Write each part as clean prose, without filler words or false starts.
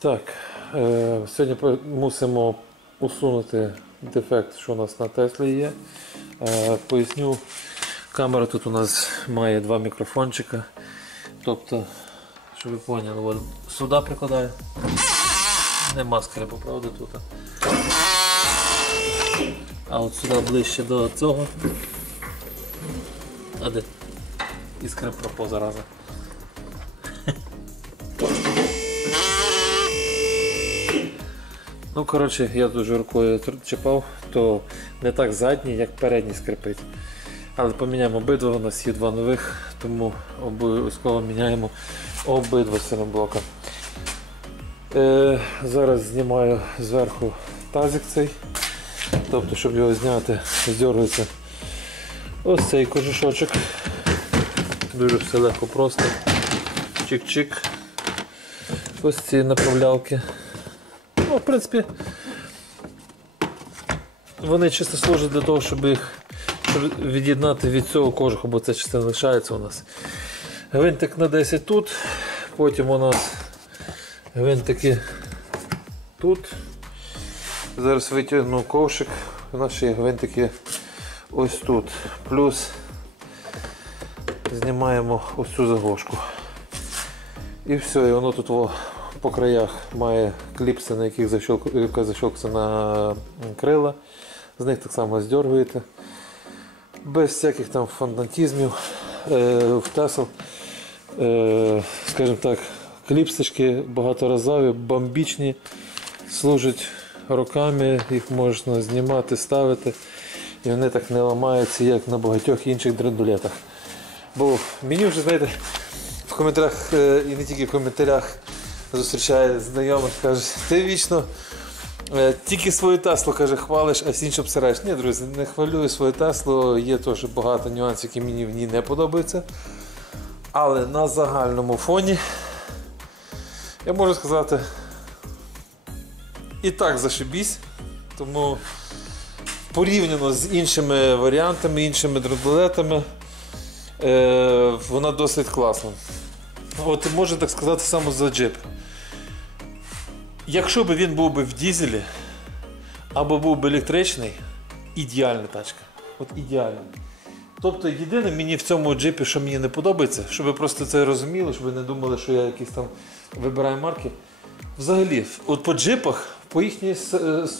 Так, сьогодні мусимо усунути дефект, що у нас на Теслі є. Поясню, камера тут у нас має два мікрофончика. Тобто, щоб ви поняли, от сюди прикладаю. Нема скрипу, правда, тут. А от сюди ближче до цього. А де? І скрип пропав зараза. Ну, коротше, я дуже рукою чіпав, то не так задній, як передній скрипить. Але поміняємо обидва, у нас є два нових, тому обов'язково міняємо обидва силоблока. Зараз знімаю зверху тазик цей, тобто, щоб його зняти, здергується ось цей кожушочок. Дуже все легко, просто. Чик-чик. Ось ці направлялки. Ну, в принципі, вони чисто служать для того, щоб їх від'єднати від цього кожуху, бо ця частина лишається у нас. Гвинтик на 10 тут, потім у нас гвинтики тут. Зараз витягну ковшик, у нас ще є гвинтики ось тут. Плюс знімаємо ось цю заглушку. І все, і воно тут по краях має кліпси, на яких защелкується на крила. З них так само здергуєте. Без всяких там фанатизмів. В Tesla, скажімо так, кліпсочки багаторазові, бомбічні, служать роками, їх можна знімати, ставити. І вони так не ламаються, як на багатьох інших драндулетах. Бо мені вже, знаєте, в коментарях і не тільки в коментарях зустрічає знайомих, каже, ти вічно тільки свою Теслу, каже, хвалиш, а всі інші обсираєш. Ні, друзі, не хвалюю свою Теслу, є теж багато нюансів, які мені в ній не подобаються. Але на загальному фоні, я можу сказати, і так зашибісь, тому порівняно з іншими варіантами, іншими драндулетами, вона досить класна. От можу так сказати саме за джип. Якщо б він був би в дізелі, або був би електричний, ідеальна тачка. От ідеальна. Тобто єдине мені в цьому джипі, що мені не подобається, щоб ви просто це розуміли, щоб ви не думали, що я якісь там вибираю марки. Взагалі, от по джипах, по їхній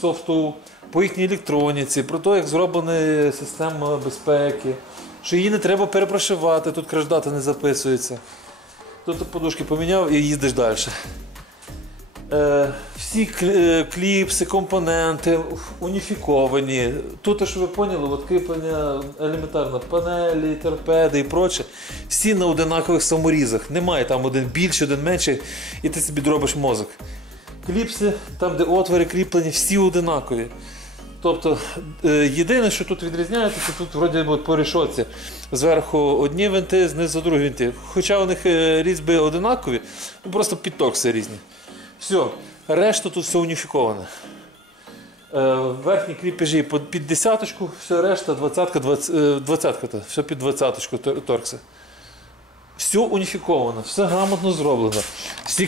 софту, по їхній електроніці, про те, як зроблена система безпеки, що її не треба перепрошивати, тут краждата не записується. Тут подушки поміняв і їздиш далі. Всі кліпси, компоненти уніфіковані. Тут, щоб ви поняли, от кріплення елементарно панелі, торпеди і проче, всі на одинакових саморізах. Немає там один більший, один менший, і ти собі дробиш мозок. Кліпси, там де отвори кріплені, всі одинакові. Тобто, єдине, що тут відрізняється, це тут вроді по решотці. Зверху одні винти, знизу другі винти. Хоча у них різьби одинакові, просто підторкси різні. Все, решта тут все уніфіковане. Верхні кріпежі під десяточку, все решта, двадцятка, все під двадцяточку торкси. Все уніфіковано, все грамотно зроблено. Всі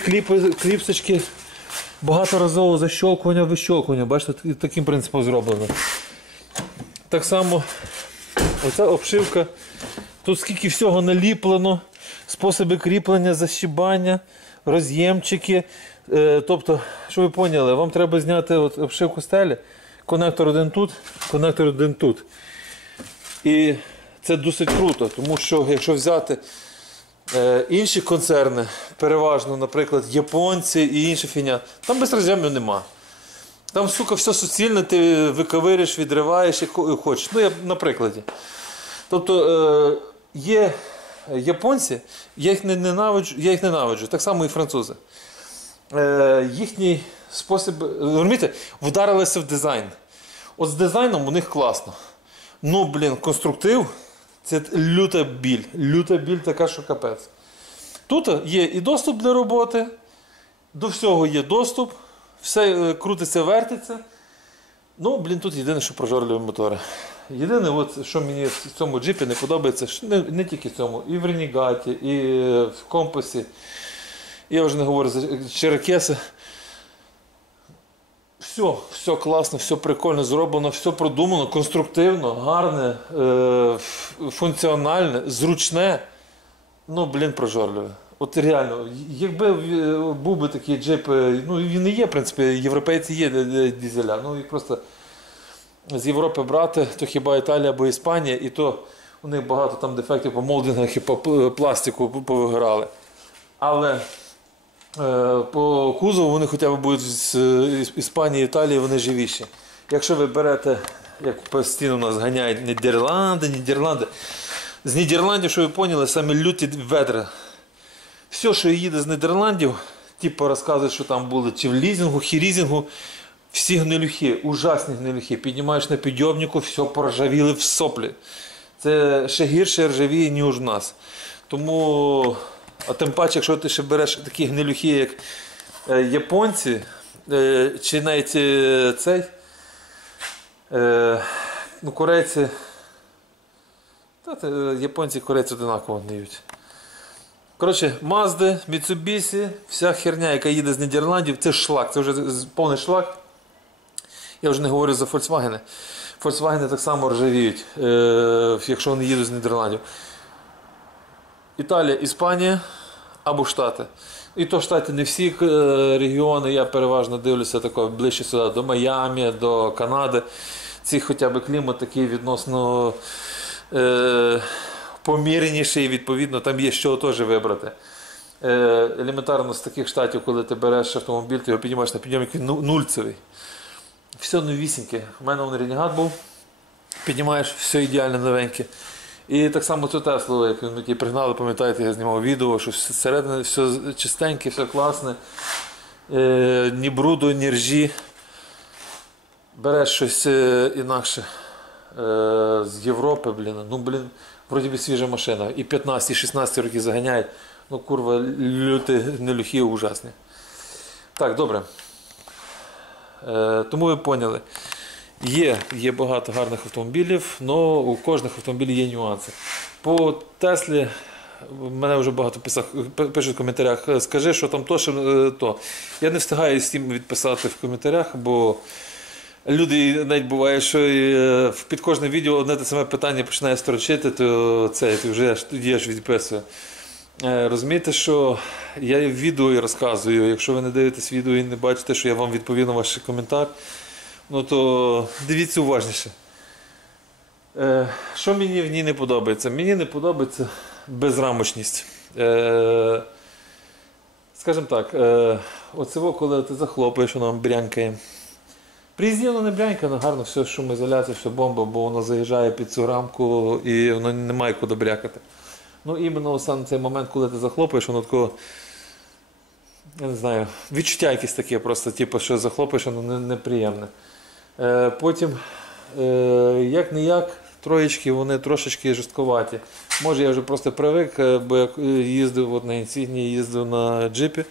кліпсочки багаторазового защолкування, вищолкування, бачите, таким принципом зроблено. Так само оця обшивка, тут скільки всього наліплено, способи кріплення, защібання, роз'ємчики. Тобто, щоб ви поняли, вам треба зняти обшивку стелі, конектор один тут, конектор один тут. І це досить круто, тому що якщо взяти інші концерни, переважно, наприклад, японці і інша фігня, там без роз'ємів нема. Там, сука, все суцільне, ти виковириш, відриваєш, як хочеш. Ну, я на прикладі. Тобто, є японці, я їх ненавиджу, так само і французи. Їхній спосіб, розумієте, вдарилися в дизайн. От з дизайном у них класно. Ну, блін, конструктив – це люта біль така, що капець. Тут є і доступ для роботи, до всього є доступ, все крутиться, вертиться. Ну, блін, тут єдине, що прожорливі мотори. Єдине, от, що мені в цьому джипі не подобається, не тільки в цьому, і в Ренігаті, і в Компасі. Я вже не говорю за Черекеси. все класно, все прикольно зроблено, все продумано, конструктивно, гарне, функціональне, зручне. Ну, блін, прожорливе. От реально, якби був би такий джип, ну він і є, в принципі, європейці є дизеля, ну їх просто з Європи брати, то хіба Італія або Іспанія, і то у них багато там дефектів по молдингах і по пластику повиграли. Але по кузову вони хоча б будуть з Іспанії, Італії, вони живіші. Якщо ви берете, як постійно нас ганяють Нідерланди, з Нідерландів, що ви поняли, самі люті ведра. Все, що їде з Нідерландів, типу розказують, що там були чи в лізингу, хірізінгу, всі гнилюхи, ужасні гнилюхи. Піднімаєш на підйомнику, все поржавіли в соплі. Це ще гірше ржавіє, ніж у нас. Тому, а тим паче, якщо ти ще береш такі гнилюхи, як японці, чи навіть цей, ну, корейці, японці і корейці одинаково гниють. Коротше, Мазди, Mitsubishi, вся херня, яка їде з Нідерландів, це шлак, це вже повний шлак. Я вже не говорю за Volkswagen. Volkswagen так само ржавіють, якщо вони їдуть з Нідерландів. Італія, Іспанія або Штати. І то Штати не всі регіони, я переважно дивлюся тако, ближче сюди, до Майамі, до Канади. Ці хоча б клімат такий відносно помірніший, відповідно, там є що теж вибрати. Елементарно з таких штатів, коли ти береш автомобіль, ти його піднімаєш на підйомник, він нульцевий. Все новісіньке. У мене он Ренегат був, піднімаєш, все ідеально новеньке. І так само цю Теслу, як ми ті пригнали, пам'ятаєте, я знімав відео, що всередині все чистеньке, все класне, ні бруду, ні ржі. Береш щось інакше з Європи, вроді би свіжа машина, і 15, і 16 років заганяють, ну курва, люті гнилюхи ужасні. Так, добре. Тому ви поняли, є багато гарних автомобілів, але у кожних автомобілів є нюанси. По Теслі, мене вже багато пишуть в коментарях, скажи, що там то, що то. Я не встигаю всім відписати в коментарях, бо люди навіть буває, що під кожне відео одне те саме питання починає строчити, то вже тоді я ж відписую. Розумієте, що я в відео і розказую, якщо ви не дивитесь відео і не бачите, що я вам відповім на ваш коментар, ну то дивіться уважніше. Що мені в ній не подобається? Мені не подобається безрамочність. Скажімо так, оце коли ти захлопаєш, воно брянкає. Приїзді воно не брянкає, воно гарно, все шумоізоляція, все бомба, бо воно заїжджає під цю рамку і воно не має куди брякати. Ну, іменно саме цей момент, коли ти захлопаєш, воно такого, я не знаю, відчуття якесь таке просто, типу, що захлопаєш, воно неприємне. Потім, як-не-як, троєчки, вони трошечки жорстковаті. Може, я вже просто привик, бо я їздив на інсігні, їздив на джипі.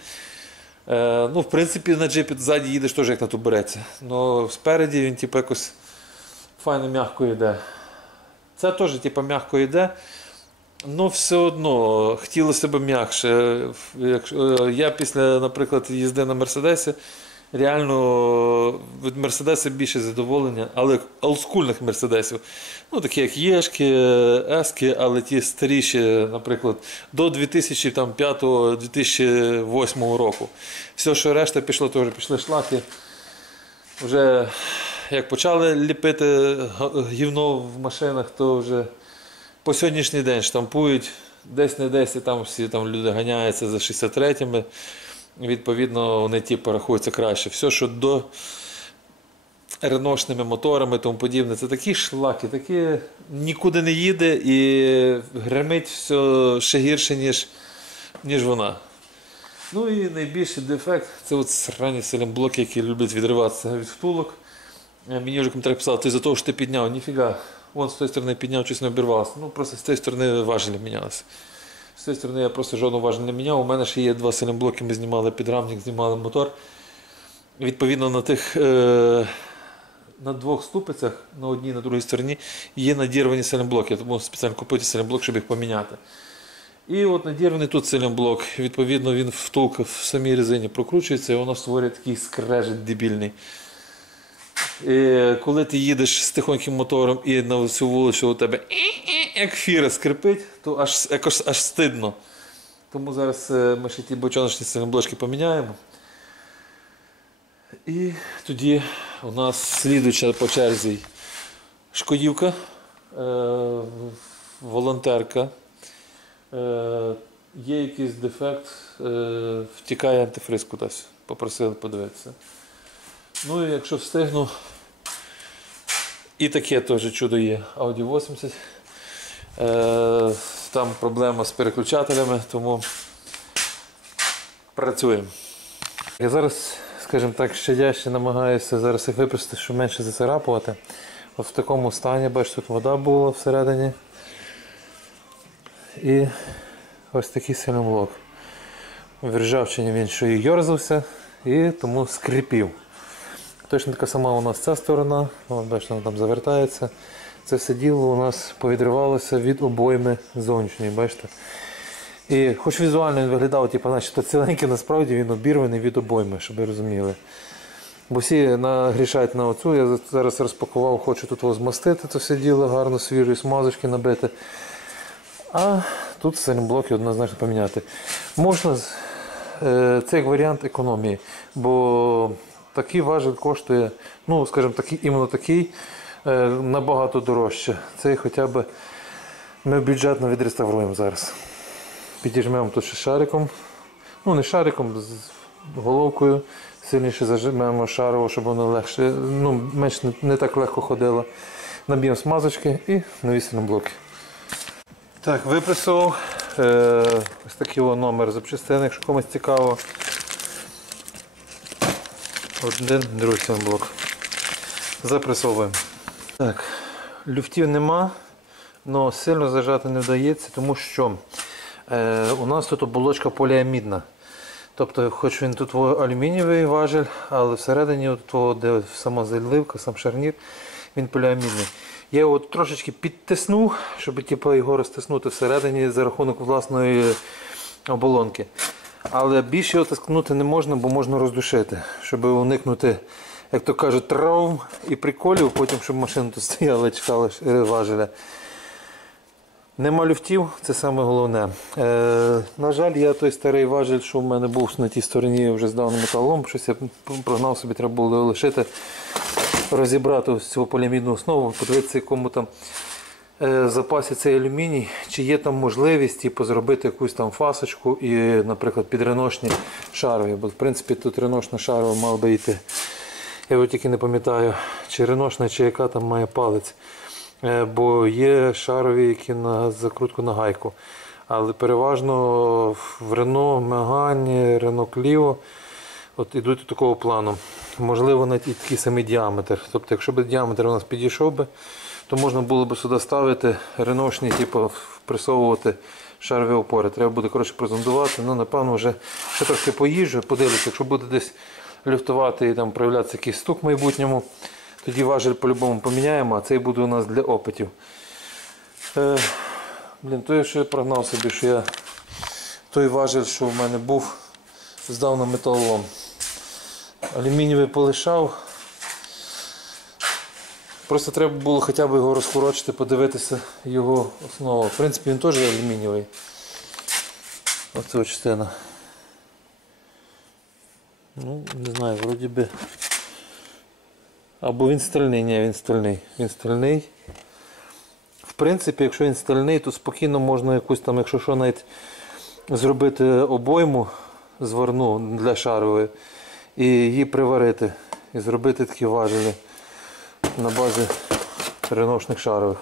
Ну, в принципі, на джипі ззаді їдеш теж як на тубуреці. Но спереді він, типу, якось файно м'яко йде. Це теж, типу, м'яко йде. Ну, все одно, хотілося б м'якше. Я після, наприклад, їзди на Мерседесі, реально від Мерседеса більше задоволення, але олдскульних Мерседесів. Ну, такі як Єшки, Ески, але ті старіші, наприклад, до 2005-2008 року. Все, що решта пішло, то вже пішли шлаки. Вже як почали ліпити гівно в машинах, то вже по сьогоднішній день штампують, десь не десь, і там всі там люди ганяються за 63-ми, відповідно вони ті порахуються краще. Все, що до реношними моторами і тому подібне, це такі шлаки, такі нікуди не їде і гримить все ще гірше, ніж вона. Ну і найбільший дефект – це от срані селемблоки, які люблять відриватися від втулок. Мені вже коментар писали, ти за того, що ти підняв, ніфіга. Вон з тої сторони підняв, щось не обірвалося. Ну, просто з тієї сторони важелі мінялися. З цієї сторони я просто жодного важеля не міняв. У мене ще є два селемблоки, ми знімали підрамник, знімали мотор. Відповідно, на двох ступицях, на одній, на другій стороні, є надірвані селемблоки. Тому спеціально купити селемблок, щоб їх поміняти. І от надірваний тут селемблок. Відповідно, він втулка в самій резині прокручується, і воно створює такий скрежет дебільний. І коли ти їдеш з тихоньким мотором і на всю вулицю у тебе як фіра скрипить, то якось аж стидно. Тому зараз ми ще ті бочоночні сильноблочки поміняємо. І тоді у нас слідуюча по черзі шкодівка, волонтерка. Є якийсь дефект, втікає антифриз кудись. Попросили подивитися. Ну і якщо встигну, і таке теж чудо є. Audi 80. Там проблема з переключателями, тому працюємо. Я зараз, скажімо так, щадяще намагаюся зараз їх випустити, щоб менше зацарапувати. От в такому стані, бачите, тут вода була всередині. І ось такий сильноблок. В ржавчині він ще й йорзався і тому скрипів. Точно така сама у нас ця сторона, бачите, вона там завертається. Це все діло у нас повідривалося від обойми зовнішньої, бачите. І хоч візуально він виглядав, типу, начебто ціленький, насправді він обірваний від обойми, щоб ви розуміли. Бо всі нагрішають на оцю, я зараз розпакував, хочу тут змастити це все діло, гарно свіжої смазочки набити. А тут сильноблоки однозначно поміняти. Можна, це як варіант економії, бо такий важіль коштує, ну, скажімо, іменно такий, набагато дорожче. Цей хоча б ми бюджетно відреставруємо зараз. Підіжмемо тут ще шариком, ну не шариком, з головкою, сильніше зажмемо шарово, щоб воно легше, ну, менш не так легко ходило. Наб'ємо смазочки і нові сильноблоки. Так, випресував ось такий номер запчастин, якщо комусь цікаво. Один, другий сильноблок. Запресовуємо. Так, люфтів нема, але сильно зажати не вдається, тому що у нас тут оболочка поліамідна. Тобто, хоч він тут алюмінієвий важіль, але всередині, де сама заливка, сам шарнір, він поліамідний. Я його трошечки підтиснув, щоб типу, його розтиснути всередині за рахунок власної оболонки. Але більше його тискнути не можна, бо можна роздушити, щоб уникнути, як то кажуть, травм і приколів, потім, щоб машина тут стояла і чекала важеля. Нема люфтів, це саме головне. На жаль, я той старий важіль, що в мене був на тій стороні, вже здав на металолом, щось я прогнав собі, треба було лишити, розібрати ось цю поліамідну основу, подивитися, якому там запасі цей алюміній, чи є там можливість типу, зробити якусь там фасочку і, наприклад, під реношні шарові. Бо в принципі тут реношна шарова мала би йти. Я його тільки не пам'ятаю, чи реношна, чи яка там має палець. Бо є шарові, які на закрутку на гайку. Але переважно в Рено Мегане, Рено Кліо от ідуть такого плану. Можливо, навіть і такий самий діаметр. Тобто, якщо б діаметр у нас підійшов би, то можна було б сюди ставити реношні, типу, присовувати шарові опори. Треба буде коротше прозондувати. Ну, напевно, вже ще трошки поїжджу, подивлюся, якщо буде десь люфтувати і там проявлятися якийсь стук в майбутньому, тоді важіль по-любому поміняємо, а цей буде у нас для опитів. То я ще прогнав собі, що я той важіль, що в мене був, здав на металолом. Алюмінієвий полишав. Просто треба було хоча б його розкорочити, подивитися його основу. В принципі, він теж алюмінієвий. Ось ця частина. Ну, не знаю, вроді би. Або він стальний, ні, він стальний. Він стальний. В принципі, якщо він стальний, то спокійно можна якусь там, якщо що, навіть зробити обойму зварну для шарової і її приварити. І зробити такі важелі на базі реношних шарових.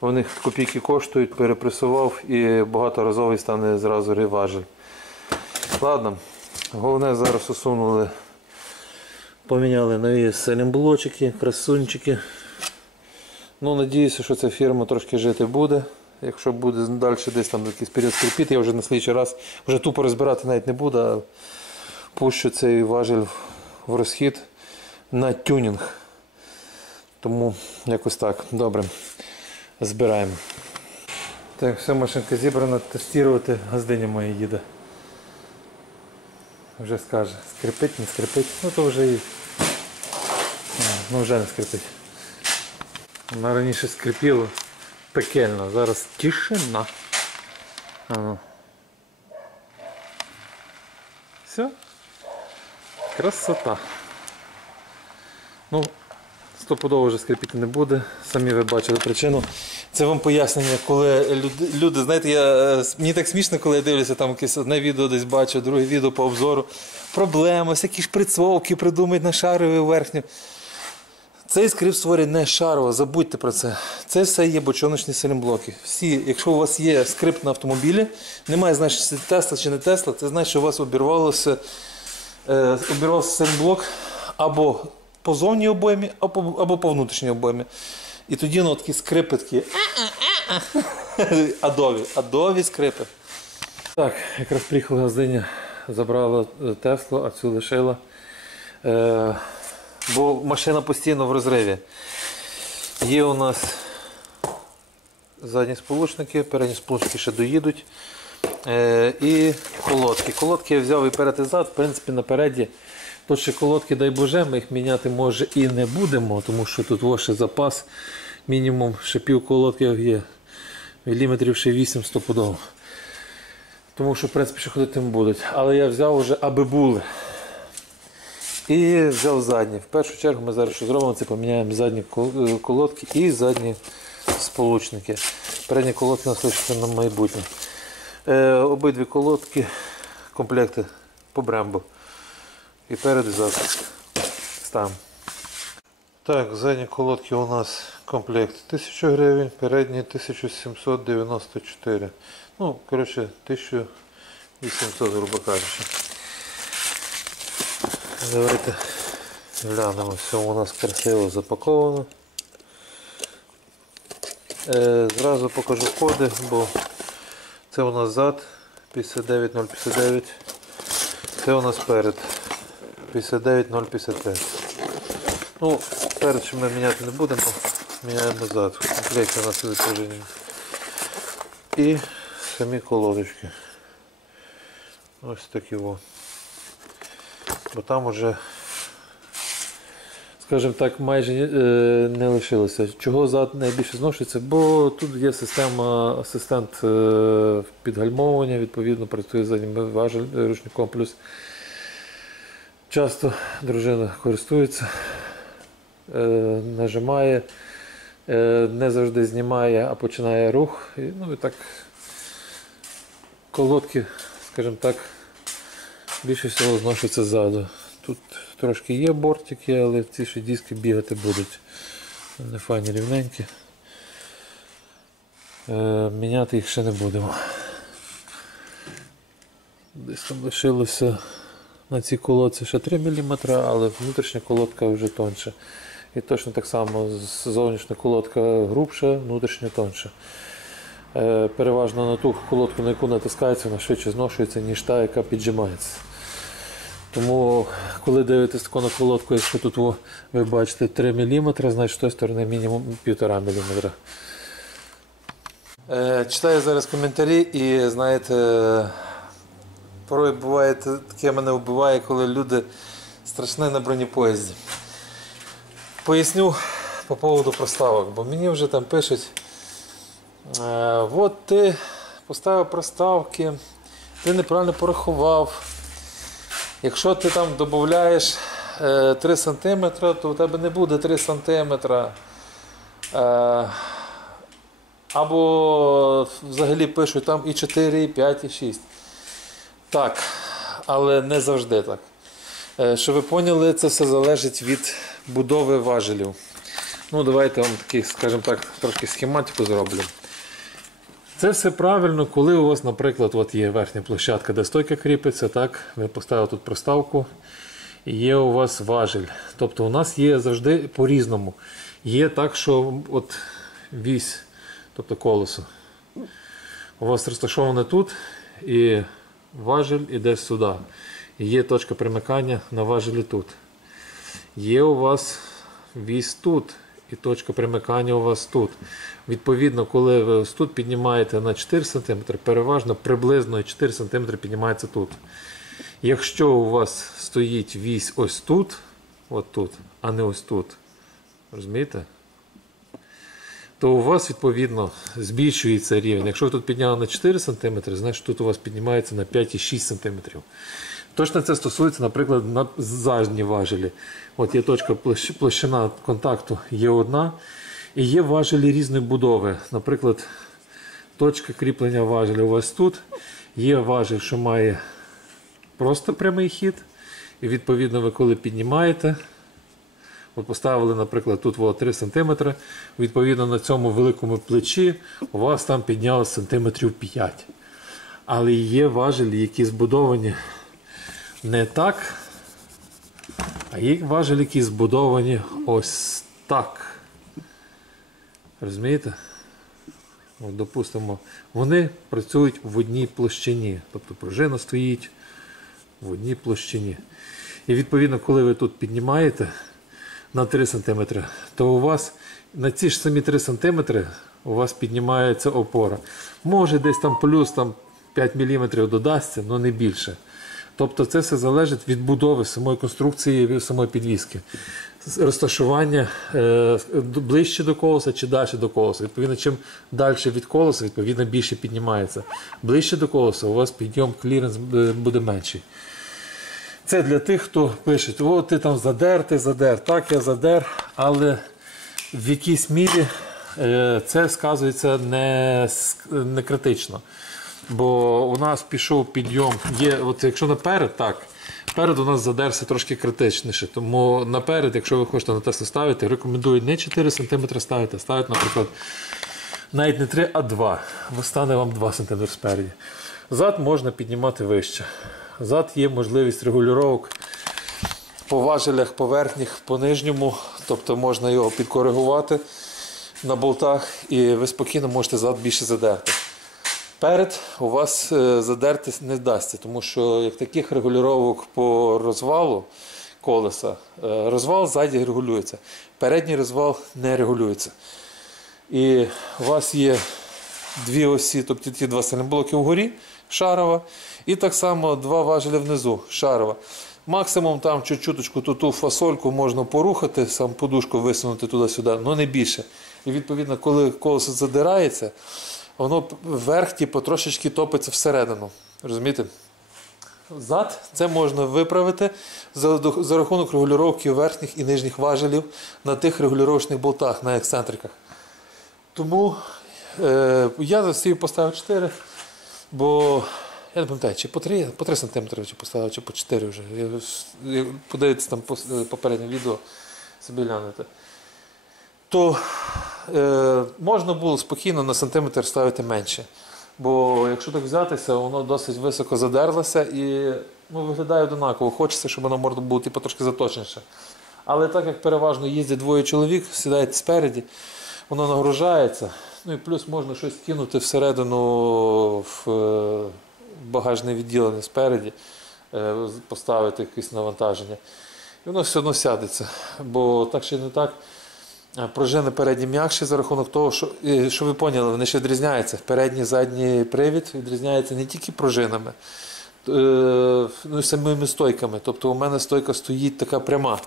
Вони копійки коштують, перепресував і багаторазовий стане зразу важель. Ладно, головне зараз усунули, поміняли нові сайлентблочки, красунчики. Ну, надіюся, що ця фірма трошки жити буде. Якщо буде далі десь там якийсь період скрипіти, я вже на слідчий раз вже тупо розбирати навіть не буду, а пущу цей важіль в розхід на тюнінг. Тому якось так. Добре. Збираємо. Так, все, машинка зібрана. Тестувати газдиня моя їде. Вже скаже, скрипить, не скрипить. Ну то вже і ну вже не скрипить. Вона раніше скрипіла пекельно, зараз тишина. Все. Красота. Ну, стопудово вже скрипіти не буде, самі ви бачили причину. Це вам пояснення, коли люди, знаєте, мені так смішно, коли я дивлюся, там якесь одне відео десь бачу, друге відео по обзору. Проблеми, всякі шприцовки придумають на шарову верхню. Цей скрип створює не шарово, забудьте про це. Це все є бочоночні сайлентблоки. Всі, якщо у вас є скрип на автомобілі, немає значення, чи Тесла чи не Тесла, це значить, що у вас обірвався сайлентблок або по зовній обоймі, або по внутрішній обоймі. І тоді такі скрипи такі адові скрипи. Так, якраз приїхала газдиня, забрала Теслу, а цю лишила. Бо машина постійно в розриві. Є у нас задні сполучники, передні сполучники ще доїдуть. І колодки. Колодки я взяв і перед і зад, в принципі напереді. Тут ще колодки, дай Боже, ми їх міняти може і не будемо, тому що тут ще запас, мінімум ще пів колодки є, міліметрів ще 8 стопудово. Тому що в принципі ще ходити не будуть. Але я взяв вже, аби були. І взяв задні. В першу чергу ми зараз що зробимо, це поміняємо задні колодки і задні сполучники. Передні колодки у нас лишаться на майбутнє. Обидві колодки, комплекти по Brembo. І перед і зад ставимо. Так, задні колодки у нас комплект 1000 гривень, передні 1794. Ну, коротше, 1800, грубо кажучи. Давайте глянемо, все у нас красиво запаковано. Зразу покажу коди, бо це у нас зад 59059, це у нас перед 59055. Ну, перед що ми міняти не будемо, міняємо зад. В комплекті у нас відповідні. І самі колодочки. Ось такі о. Бо там уже, скажімо так, майже не лишилося. Чого зад найбільше зношується? Бо тут є система асистент підгальмовування, відповідно працює заднім ручником, плюс часто дружина користується, нажимає, не завжди знімає, а починає рух. Ну і так колодки, скажімо так, більше всього зношується ззаду. Тут трошки є бортики, але ці ще диски бігати будуть. Не файні, рівненькі. Міняти їх ще не будемо. Десь там лишилося на цій колодці ще 3 мм, але внутрішня колодка вже тонша. І точно так само зовнішня колодка грубша, внутрішня тонша. Переважно на ту колодку, на яку натискається, вона швидше зношується, ніж та, яка піджимається. Тому, коли дивитесь таку на колодку, якщо тут ви бачите 3 мм, значить з тої сторони мінімум 1,5 мм. Читаю зараз коментарі і, знаєте, порой буває, таке мене вбиває, коли люди страшні на бронепоїзді. Поясню по поводу проставок, бо мені вже там пишуть: от ти поставив проставки, ти неправильно порахував. Якщо ти там додаєш 3 см, то у тебе не буде 3 см. Або взагалі пишуть там і 4, і 5, і 6. Так, але не завжди так. Щоб ви поняли, це все залежить від будови важелів. Ну, давайте вам такий, скажімо так, трошки схематику зроблю. Це все правильно, коли у вас, наприклад, от є верхня площадка, де стойка кріпиться, так, ви поставили тут проставку, і є у вас важель. Тобто у нас є завжди по-різному. Є так, що от вісь, тобто колесо, у вас розташоване тут, і важель іде сюди. І є точка примикання на важелі тут. Є у вас вісь тут, і точка примикання у вас тут. Відповідно, коли ви ось тут піднімаєте на 4 см, переважно приблизно 4 см піднімається тут. Якщо у вас стоїть вісь ось тут, от тут, а не ось тут, Розумієте? То у вас, відповідно, збільшується рівень. Якщо ви тут підняли на 4 см, значить тут у вас піднімається на 5,6 см. Точно це стосується, наприклад, на задні важелі. От є точка площина контакту є одна. І є важелі різної будови. Наприклад, точка кріплення важеля у вас тут. Є важель, що має просто прямий хід. І відповідно ви коли піднімаєте, от поставили, наприклад, тут 3 см, відповідно на цьому великому плечі у вас там піднялося сантиметрів 5. Але є важелі, які збудовані не так, а є важелі, які збудовані ось так. Розумієте? От, допустимо, вони працюють в одній площині. Тобто пружина стоїть в одній площині. І відповідно, коли ви тут піднімаєте на 3 см, то у вас на ці ж самі 3 см у вас піднімається опора. Може десь там плюс 5 мм додасться, але не більше. Тобто це все залежить від будови самої конструкції, самої підвіски. Розташування ближче до колеса чи далі до колеса. Відповідно, чим далі від колеса, відповідно, більше піднімається. Ближче до колеса у вас підйом, кліренс буде менший. Це для тих, хто пише, о, ти там задер, ти задер. Так, я задер, але в якійсь мірі це сказується не критично. Бо у нас пішов підйом, от якщо наперед, так, перед у нас задерся трошки критичніше. Тому наперед, якщо ви хочете на Теслу ставити, рекомендують не 4 см ставити, а ставити, наприклад, навіть не 3, а 2. Стане вам 2 см спереді. Зад можна піднімати вище. Зад є можливість регулювання по важелях, по верхніх, по нижньому. Тобто можна його підкоригувати на болтах і ви спокійно можете зад більше задерти. Перед у вас задерти не вдасться, тому що як таких регулювань по розвалу колеса, розвал ззаді регулюється, передній розвал не регулюється. І у вас є дві осі, тобто ті два сильноблоки вгорі, шарова, і так само два важеля внизу, шарова. Максимум там чуть-чуточку ту фасольку можна порухати, сам подушку висунути туди-сюди, але не більше. І відповідно, коли колесо задирається, воно вверх трошечки топиться всередину. Розумієте? Зад це можна виправити за рахунок регулювання верхніх і нижніх важелів на тих регулювачних болтах, на ексцентриках. Тому я за поставив 4, бо я не пам'ятаю, чи по 3 см чи поставив, чи по 4 вже. Подивіться там попереднє відео, собі глянете. То можна було спокійно на сантиметр ставити менше. Бо якщо так взятися, воно досить високо задерлося і виглядає однаково. Хочеться, щоб воно можна було трошки заточніше. Але так як переважно їздять двоє чоловік, сідають спереді, воно нагружається. Ну і плюс можна щось кинути всередину в багажне відділення спереді, поставити якесь навантаження. І воно все одно сядеться. Бо так чи не так, пружини передні м'якші за рахунок того, що ви поняли, вони ще відрізняються. Передній, задній привід відрізняється не тільки пружинами, і самими стойками. Тобто у мене стойка стоїть така пряма,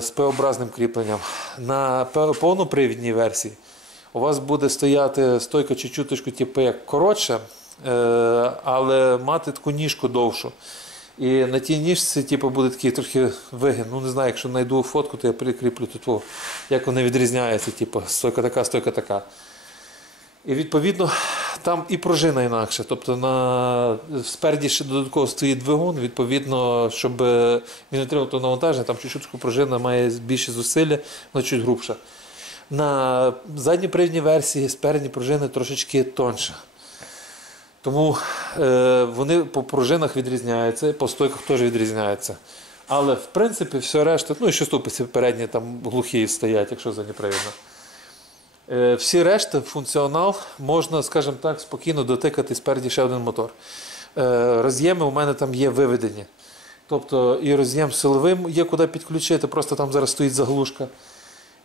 з П-образним кріпленням. На повнопривідній версії у вас буде стояти стойка чуть-чуточку типу як коротша, але мати таку ніжку довшу. І на тій ніжці буде такий трохи вигин. Не знаю, якщо знайду фотку, то я прикріплю тут, як вони відрізняються, стойка така. І відповідно там і пружина інакша. Тобто спереді ще додатково стоїть двигун, відповідно, щоб він отримав то навантаження, там чуть-чуть пружина має більше зусилля, вона чуть грубша. На задній привідній версії спередні пружини трошечки тонша. Тому вони по пружинах відрізняються, по стойках теж відрізняються. Але в принципі все решта, і ще ступиці передні там глухі стоять, якщо задньопривідно. Всі решта, функціонал, можна, скажімо так, спокійно дотикати спереді ще один мотор. Роз'єми у мене там є виведені. Тобто і роз'єм силовий є куди підключити, просто там зараз стоїть заглушка.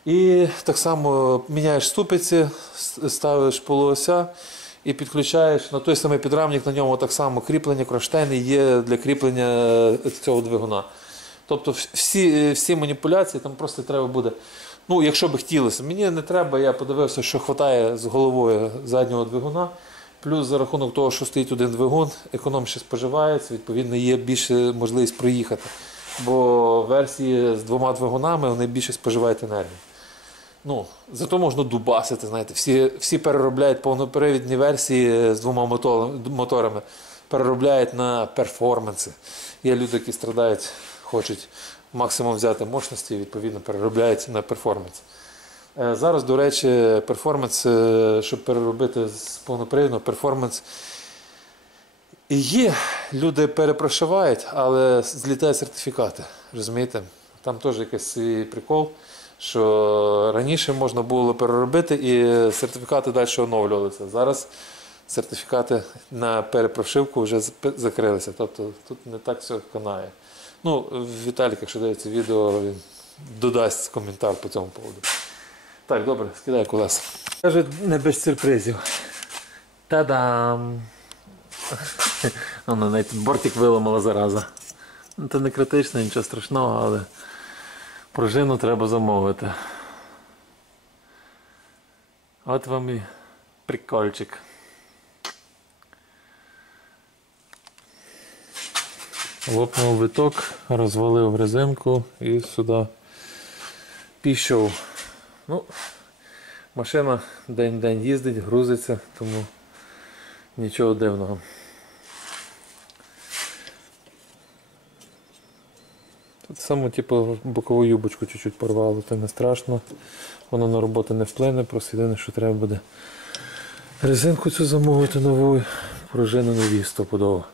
І так само міняєш ступиці, ставиш полуося і підключаєш на той самий підрамник, на ньому так само кріплення, кронштейни є для кріплення цього двигуна. Тобто всі маніпуляції там просто треба буде Ну, якщо би хотілося. Мені не треба, я подивився, що вистачає з головою заднього двигуна. Плюс за рахунок того, що стоїть один двигун, економіше споживається, відповідно є більше можливість проїхати. Бо версії з двома двигунами вони більше споживають енергії. Ну, зато можна дубасити, знаєте, всі переробляють повнопривідні версії з двома моторами, переробляють на перформанси. Є люди, які страдають, хочуть максимум взяти мощності і відповідно переробляють на перформанс. Зараз, до речі, перформанс, щоб переробити з повнопривідного, перформанс і є, люди перепрошивають, але злітають сертифікати, розумієте? Там теж якийсь свій прикол, що раніше можна було переробити і сертифікати далі оновлювалися. Зараз сертифікати на перепрошивку вже закрилися, тобто тут не так все канає. Ну, Віталік, якщо дивиться відео, він додасть коментар по цьому поводу. Так, добре, скидай колеса. Кажуть, не без сюрпризів. Та-дам! Воно навіть бортик виламала зараза. Це не критично, нічого страшного, але пружину треба замовити. От вам і прикольчик. Лопнув виток, розвалив резинку і сюди пішов. Ну, машина день-день їздить, грузиться, тому нічого дивного. Тут саме типу бокову юбочку чуть-чуть порвало, це не страшно. Воно на роботу не вплине, просто єдине, що треба буде резинку цю замовити нову, пружину нові стопудово.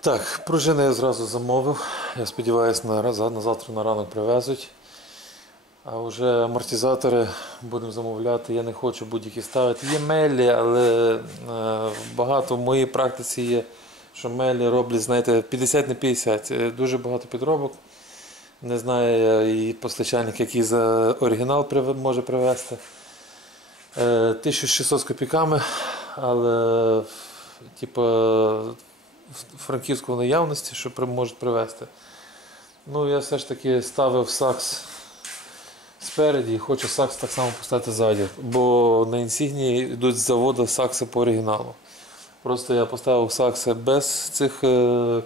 Так, пружини я зразу замовив. Я сподіваюся, на завтра на ранок привезуть. А вже амортизатори будемо замовляти. Я не хочу будь-які ставити. Є мелі, але багато в моїй практиці є, що мелі роблять, знаєте, 50 на 50. Дуже багато підробок. Не знаю і постачальник, який за оригінал може привезти. 1600 з копійками, але типу, франківську наявності, що можуть привезти. Ну, я все ж таки ставив сакс спереді і хочу сакс так само поставити ззаді, бо на інсігнії йдуть з заводу сакси по оригіналу. Просто я поставив сакси без цих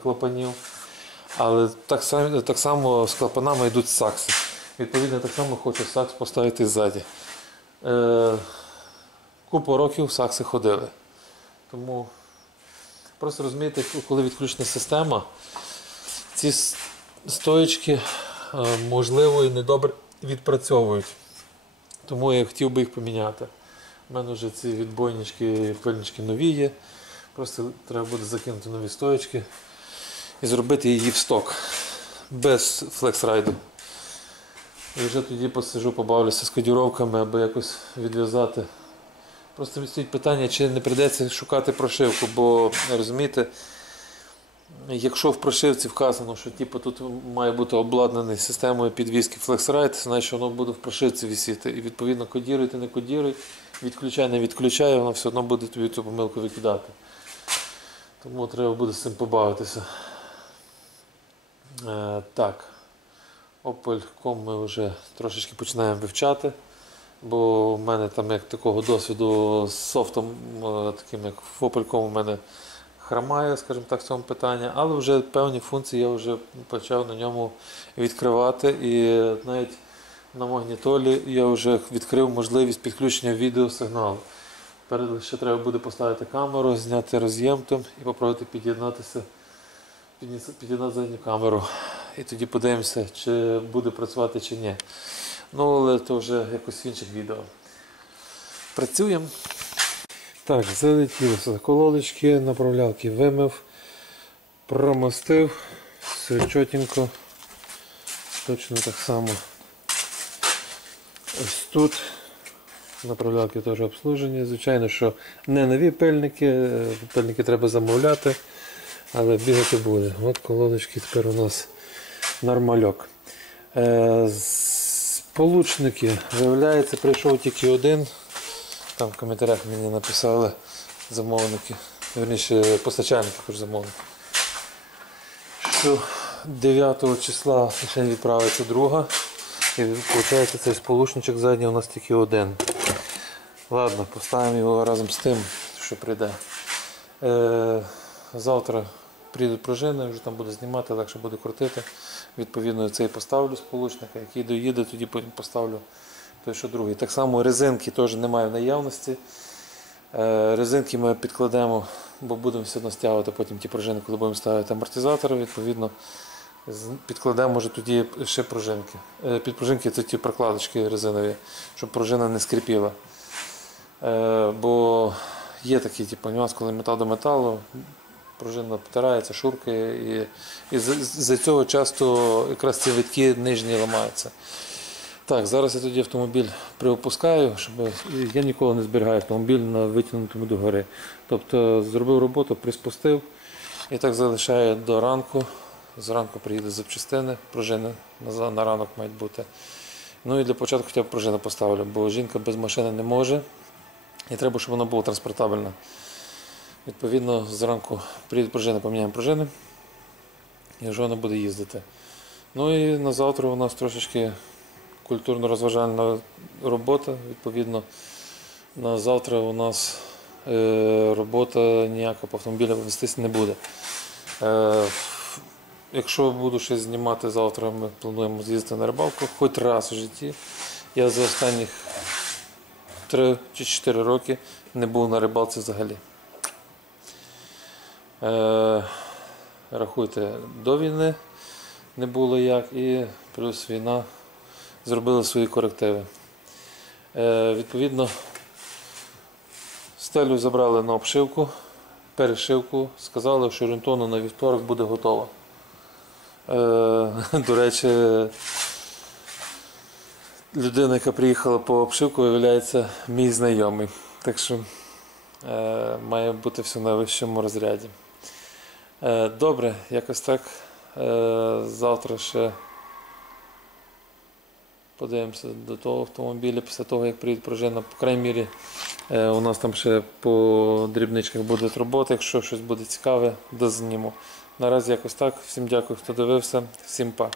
клапанів, але так само з клапанами йдуть сакси. Відповідно, так само хочу сакс поставити ззаді. Купу років сакси ходили. Тому просто розумієте, коли відключена система, ці стоєчки можливо і недобре відпрацьовують. Тому я хотів би їх поміняти. У мене вже ці відбойнички, пильнички нові є. Просто треба буде закинути нові стоєчки і зробити її в сток. Без флексрайду. І вже тоді посиджу, побавлюся з кодіровками, аби якось відв'язати. Просто стоїть питання, чи не прийдеться шукати прошивку, бо, розумієте, якщо в прошивці вказано, що типу, тут має бути обладнаний системою підвіски FlexRide, значить воно буде в прошивці висіти. І відповідно кодіруйте, не кодіруй, відключай, не відключай, воно все одно буде тобі цю помилку викидати. Тому треба буде з цим побавитися. Так, Opel.com ми вже трошечки починаємо вивчати, бо в мене там як такого досвіду з софтом, таким як в Opel.com у мене хромає, скажімо так, в цьому питанні, але вже певні функції я вже почав на ньому відкривати, і навіть на магнітолі я вже відкрив можливість підключення відеосигналу. Тепер ще треба буде поставити камеру, зняти роз'єм там і спробувати під'єднати задню камеру. І тоді подивимося, чи буде працювати, чи ні. Ну, але це вже якось в інших відео. Працюємо. Так, залетіли заколодочки, направлялки вимив, промастив, все чотенько, точно так само. Ось тут направлялки теж обслужені. Звичайно, що не нові пильники, пильники треба замовляти, але бігати буде. От колодочки тепер у нас нормальок. Сполучники, виявляється, прийшов тільки один. Там в коментарях мені написали замовники, верніше постачальники, замовники, що 9 числа ще відправиться друга. І виходить, цей сполучничок задній у нас тільки один. Ладно, поставимо його разом з тим, що прийде. Завтра прийдуть пружини, вже там буде знімати, легше буде крутити. Відповідно, цей поставлю сполучника, який доїде, тоді потім поставлю той, що другий. Так само резинки теж немає в наявності. Резинки ми підкладемо, бо будемо все одно стягувати потім ті пружини, коли будемо ставити амортизатори, відповідно підкладемо вже тоді ще пружинки. Підпружинки це ті прокладочки резинові, щоб пружина не скрипіла. Бо є такий нюанс, коли метал до металу, пружина потирається, шуркає, і з-за цього часто якраз ці витки нижні ламаються. Так, зараз я тоді автомобіль приопускаю, щоб я ніколи не зберігаю автомобіль на витягнутому догори. Тобто зробив роботу, приспустив і так залишаю до ранку. Зранку приїде запчастини, пружини на ранок мають бути. Ну і для початку хоча б пружину поставлю, бо жінка без машини не може. І треба, щоб вона була транспортабельна. Відповідно, зранку приїде пружина, поміняємо пружини і вже вона буде їздити. Ну і на завтра у нас трошечки культурно-розважальна робота. Відповідно, на завтра у нас робота ніяка по автомобілю вестися не буде. Якщо буду щось знімати завтра, ми плануємо з'їздити на рибалку хоч раз у житті. Я за останніх 3 чи 4 роки не був на рибалці взагалі. Рахуйте, до війни не було як, і плюс війна зробила свої корективи. Відповідно, стелю забрали на обшивку, перешивку, сказали, що орієнтовно на вівторок буде готова. До речі, людина, яка приїхала по обшивку, виявляється мій знайомий. Так що має бути все на вищому розряді. Добре, якось так. Завтра ще подивимося до того автомобіля після того, як приїде пружина. По крайній мірі, у нас там ще по дрібничках буде робота. Якщо щось буде цікаве, дозніму. Наразі якось так. Всім дякую, хто дивився. Всім па.